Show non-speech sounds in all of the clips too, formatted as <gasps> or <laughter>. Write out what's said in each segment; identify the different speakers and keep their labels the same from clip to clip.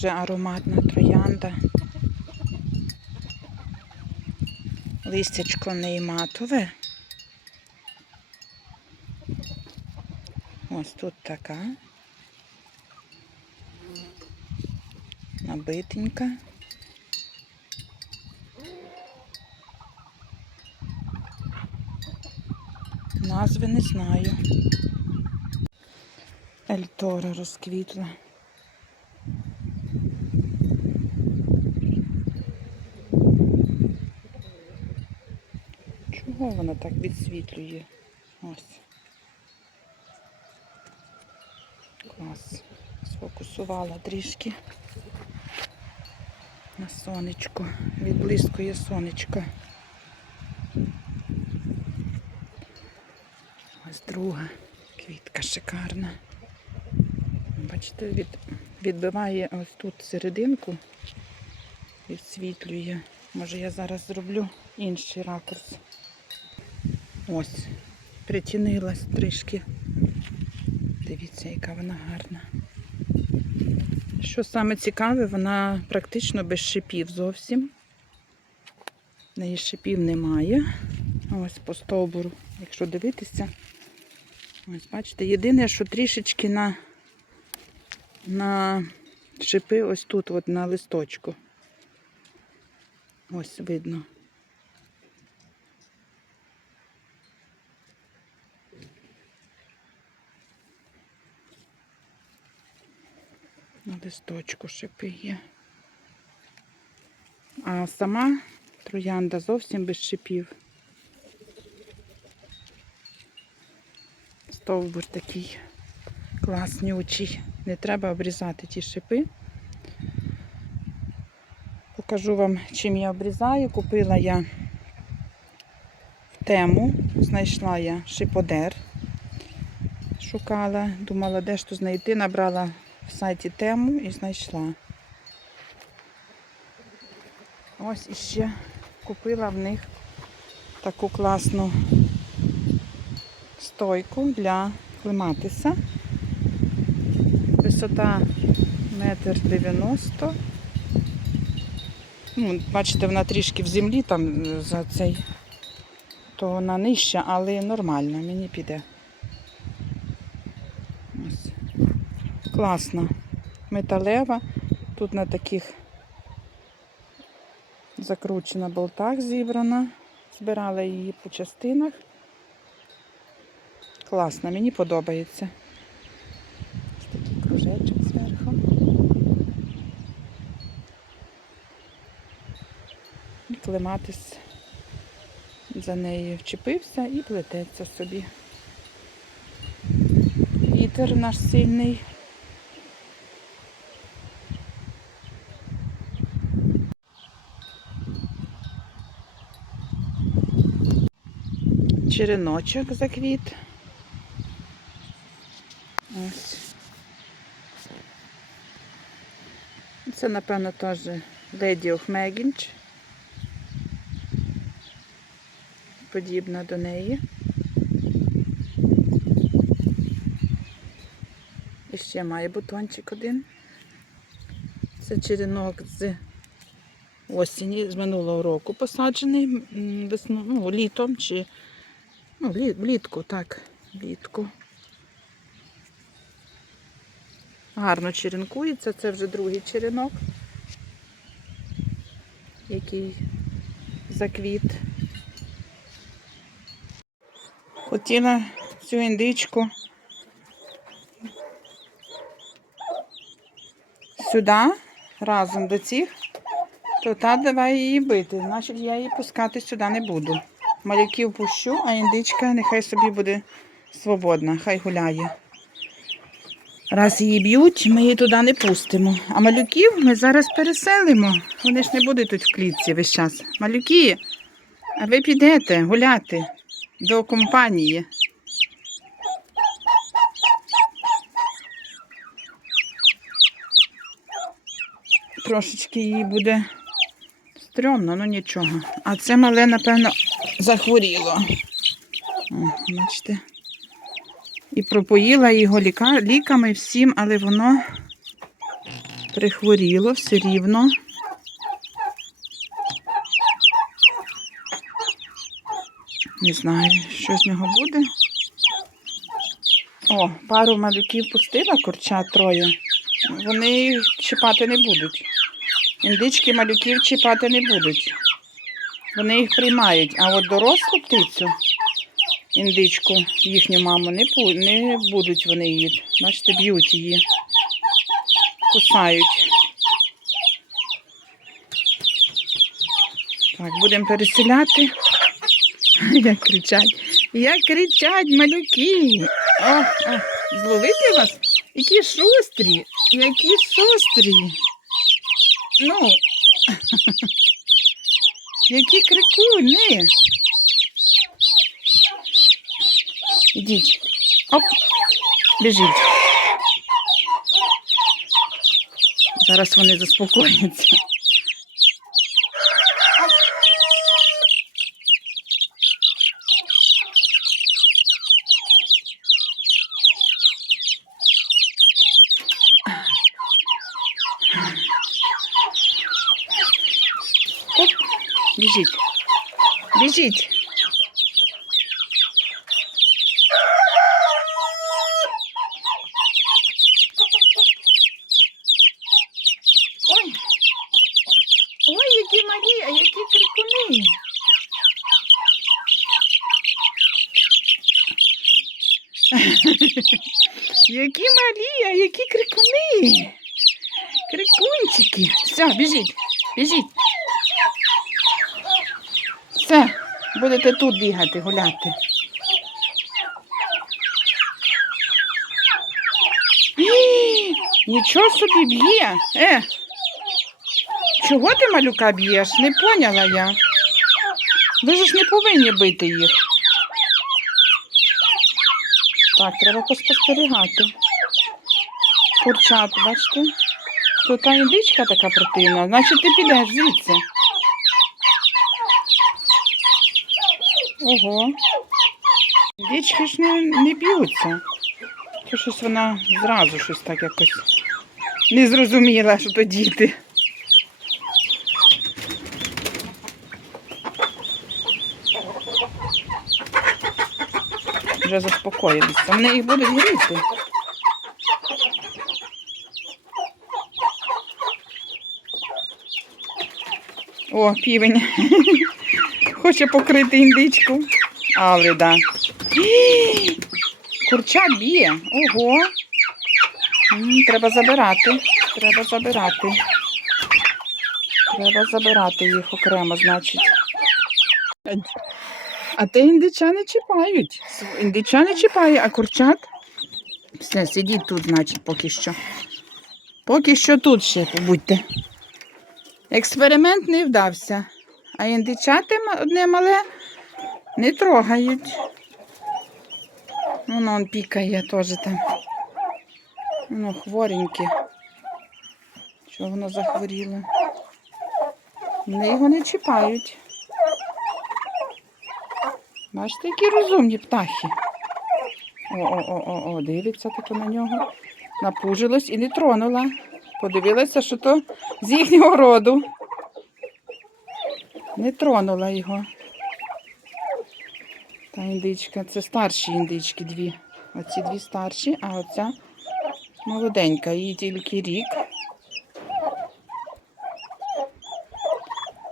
Speaker 1: Дуже ароматна троянда. Листячко в. Ось тут така. Набитенька. Назви не знаю. Ельтора розквітла. Чого вона так відсвітлює? Ось. Клас. Сфокусувала трішки на сонечко. Відблискує сонечко. Ось друга квітка шикарна. Бачите, від, відбиває ось тут серединку, відсвітлює. Може я зараз зроблю інший ракурс. Ось, притінилась трішки. Дивіться, яка вона гарна. Що саме цікаве, вона практично без шипів зовсім. В неї шипів немає. Ось по стовбуру, якщо дивитися. Ось, бачите, єдине, що трішечки на, на шипи ось тут, от на листочку. Ось видно. На листочку шипи є. А сама троянда зовсім без шипів. Стовбур такий класнючий. Не треба обрізати ті шипи. Покажу вам, чим я обрізаю. Купила я в тему, знайшла я шиподер. Шукала, думала, де ж то знайти. Набрала сайті тему і знайшла. Ось іще купила в них таку класну стойку для клематиса. Висота метр дев'яносто. Ну, бачите, вона трішки в землі там е, за цей, то вона нижча, але нормальна, мені піде. Ось. Класна. Металева. Тут на таких закручена болтах зібрана. Збирала її по частинах. Класно, мені подобається. Ось такий кружечок зверху. І клематис за нею вчепився і плететься собі. Вітер наш сильний. Череночок заквіт. Ось. Це, напевно, теж of Meginch. Подібна до неї. І ще має бутончик один. Це черенок з осені, з минулого року посаджений м, весно, ну, літом чи ну, влітку, так, влітку. Гарно черенкується, це вже другий черенок, який заквіт. Хотіла цю індичку сюди, разом до цих, то та давай її бити. Значить, я її пускати сюди не буду. Малюків пущу, а індичка нехай собі буде свободна, хай гуляє. Раз її б'ють, ми її туди не пустимо. А малюків ми зараз переселимо. Вони ж не будуть тут в клітці весь час. Малюки, а ви підете гуляти до компанії. Трошечки їй буде стрьомно, ну нічого. А це мале, напевно, захворіло. О, бачите. І пропоїла його ліка... ліками всім, але воно прихворіло все рівно. Не знаю, що з нього буде. О, пару малюків пустила курча троє. Вони чіпати не будуть. Індички малюків чіпати не будуть. Вони їх приймають. А от дорослу птицю, індичку, їхню маму, не, не будуть вони її. Бачите, б'ють її, кусають. Так, будемо переселяти. <laughs> Як кричать. Як кричать малюки. Ох, ох, зловити вас? Які шустрі, які шустрі. Ну, <laughs> які крикуни. Ідіть. Оп, біжіть. Зараз вони заспокояться. Оп, біжіть. Біжіть. Ой. Ой, які малі, які крикуни. <laughs> Які малі, а які крикуни. Крикунчики. Все, біжіть, біжіть. Все, будете тут бігати, гуляти. Нічого собі б'є. Е. Чого ти малюка б'єш? Не поняла я. Ви ж не повинні бити їх. Так, треба поспостерігати. Курчат, бачите? Тут та індичка така противна, значить ти підеш звідси. Ого. Індички ж не, не б'ються. То щось вона зразу щось так якось не зрозуміла, що то діти. Вже заспокоїлися. Вони їх будуть гріти. О, півень. <laughs> Хоче покрити індичку. Але да. <gasps> Курча б'є. Ого. Треба забирати. Треба забирати. Треба забирати їх окремо, значить. А те індича не чіпають. Св- Індича не чіпає, а курчат. Все, сидіть тут, значить, поки що. Поки що тут ще побудьте. Експеримент не вдався. А індичати одне мале не трогають. Воно он пікає теж там. Воно хвореньке. Що воно захворіло? Вони його не чіпають. Бачите, які розумні птахи. О-о-о, дивиться таке на нього. Напужилась і не тронула. Подивилася, що то з їхнього роду. Не тронула його. Та індичка, це старші індички дві. Оці дві старші, а оця молоденька, їй тільки рік.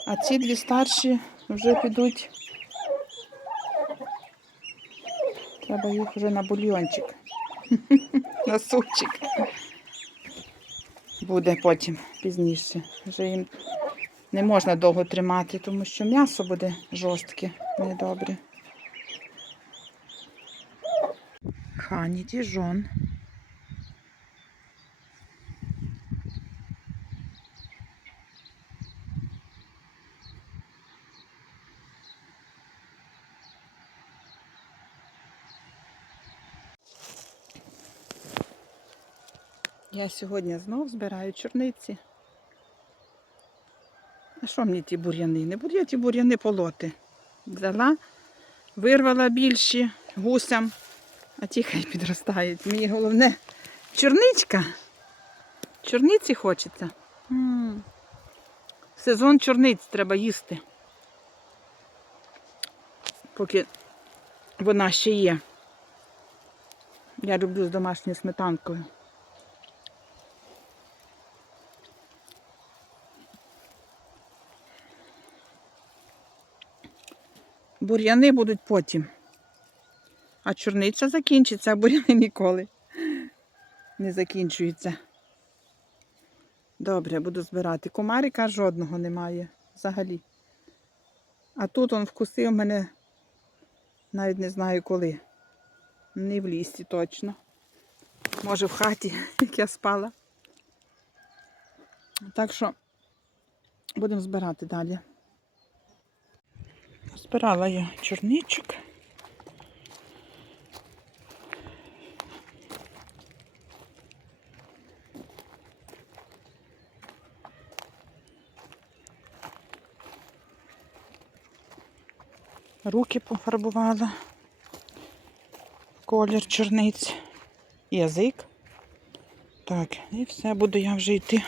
Speaker 1: А ці дві старші вже підуть. Треба їх вже на бульйончик. <laughs> на супчик. Буде потім пізніше. Вже їм не можна довго тримати, тому що м'ясо буде жорстке, недобре. Хані діжон. Я сьогодні знов збираю чорниці. Що мені ті бур'яни? Не буду я ті бур'яни полоти. Взяла, вирвала більші гусям, а ті хай підростають. Мені головне чорничка. Чорниці хочеться. Сезон чорниць треба їсти. Поки вона ще є. Я люблю з домашньою сметанкою. Бур'яни будуть потім. А чорниця закінчиться, а бур'яни ніколи не закінчуються. Добре, буду збирати. Комарика жодного немає взагалі. А тут он вкусив мене навіть не знаю коли. Не в лісі точно. Може в хаті, <laughs> як я спала. Так що будемо збирати далі. Збирала я чорничок. Руки пофарбувала. Колір чорниць. Язик. Так, і все, буду я вже йти.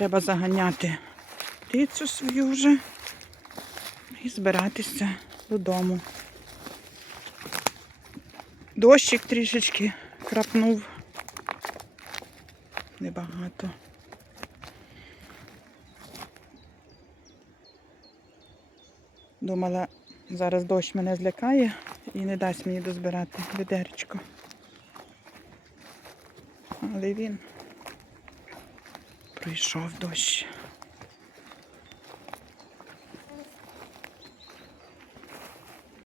Speaker 1: Треба заганяти птицю свою вже і збиратися додому. Дощик трішечки крапнув. Небагато. Думала, зараз дощ мене злякає і не дасть мені дозбирати відеречко. Але він пройшов дощ.